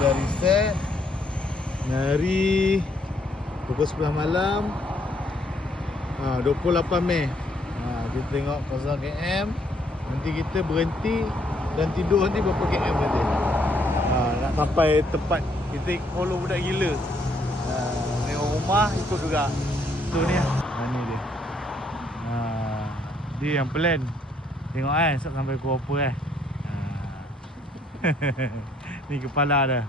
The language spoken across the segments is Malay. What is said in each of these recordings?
dah reset. Hari pukul 11 malam, 28 Mei. Kita tengok 0 km. Nanti kita berhenti dan tidur nanti berapa km nanti. Nak sampai tempat. Kita follow budak gila. Tengok rumah ikut juga. Tu ni lah. Ni dia. Dia yang plan. Tengok sampai pukul apa Ni kepala dah.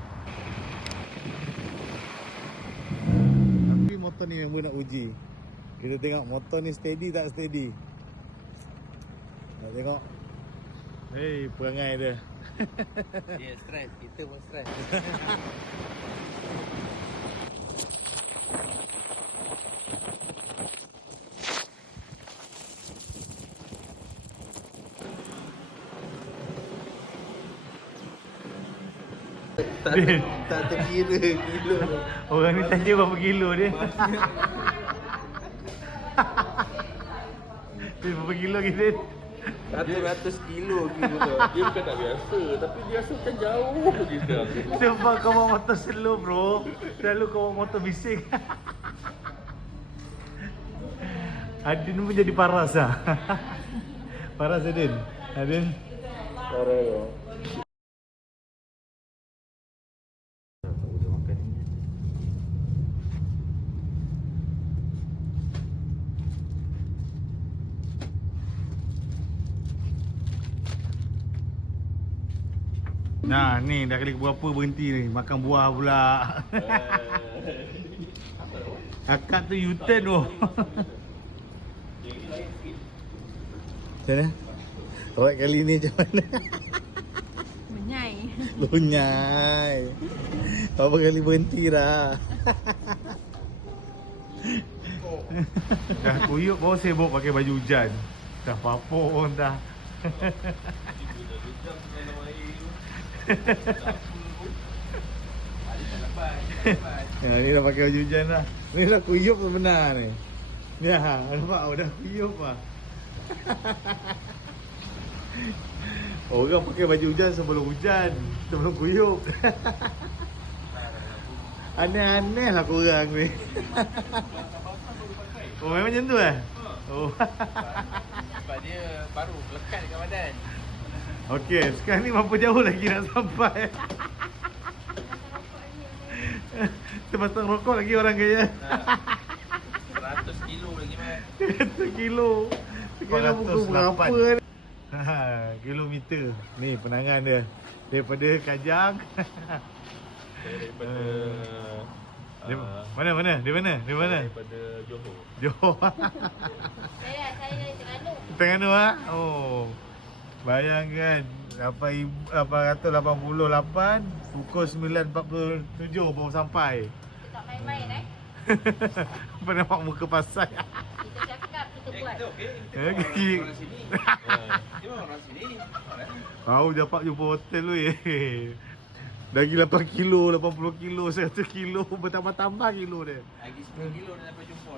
Tapi motor ni member nak uji. Kita tengok motor ni steady tak steady. Nak tengok. Hei, perangai dia. Dia stres, kita pun stres. Tak terkira kilo. Orang ni tanya berapa kilo dia. Dia berapa kilo kita? Ratus kilo kilo tu. Dia bukan tak biasa, tapi biasa kan jauh je dah. Sebab kau bawa motor slow bro. Selalu kau bawa motor bising. Adin pun jadi paras lah. Paras Adin. Adin. Parah tu. Nah, ni dah kali berapa berhenti ni. Makan buah pula. Akak tu U-turn tu. Macam mana? Ride kali ni macam mana? Menyai. Lunyai. Berapa kali berhenti dah. Dah kuyup baru sibuk pakai baju hujan. Dah papuk pun dah. Ni dah pakai baju hujan dah. Ni dah kuyup sebenar ni. Ya, nampak dah kuyup lah. Orang pakai baju hujan sebelum hujan, sebelum kuyup. Aneh-aneh lah korang ni. Oh, memang macam tu Oh. Sebab dia baru lekat dekat badan. Okey, sekarang ni berapa jauh lagi nak sampai? Terpasang rokok lagi orang kaya. 100 kilo lagi man. 100 kilo. Sekarang pukul berapa ni? Kilometer. Ni penangan dia. Daripada Kajang. Daripada Mana? Di mana? daripada Johor. Johor. Saya dari Terengganu. Terengganu Oh. Bayangkan 888 pukul 9.47 baru sampai. Kita tak main-main Apa nampak muka pasal? Kita cakap, kita buat. Kita okey. Okey. Orang sini. Dia memang orang sini. Kau dapat jumpa hotel tu Lagi 8 kilo, 80 kilo, 100 kilo, bertambah-tambah kilo dia. Lagi 10 kilo dia dapat jumpa.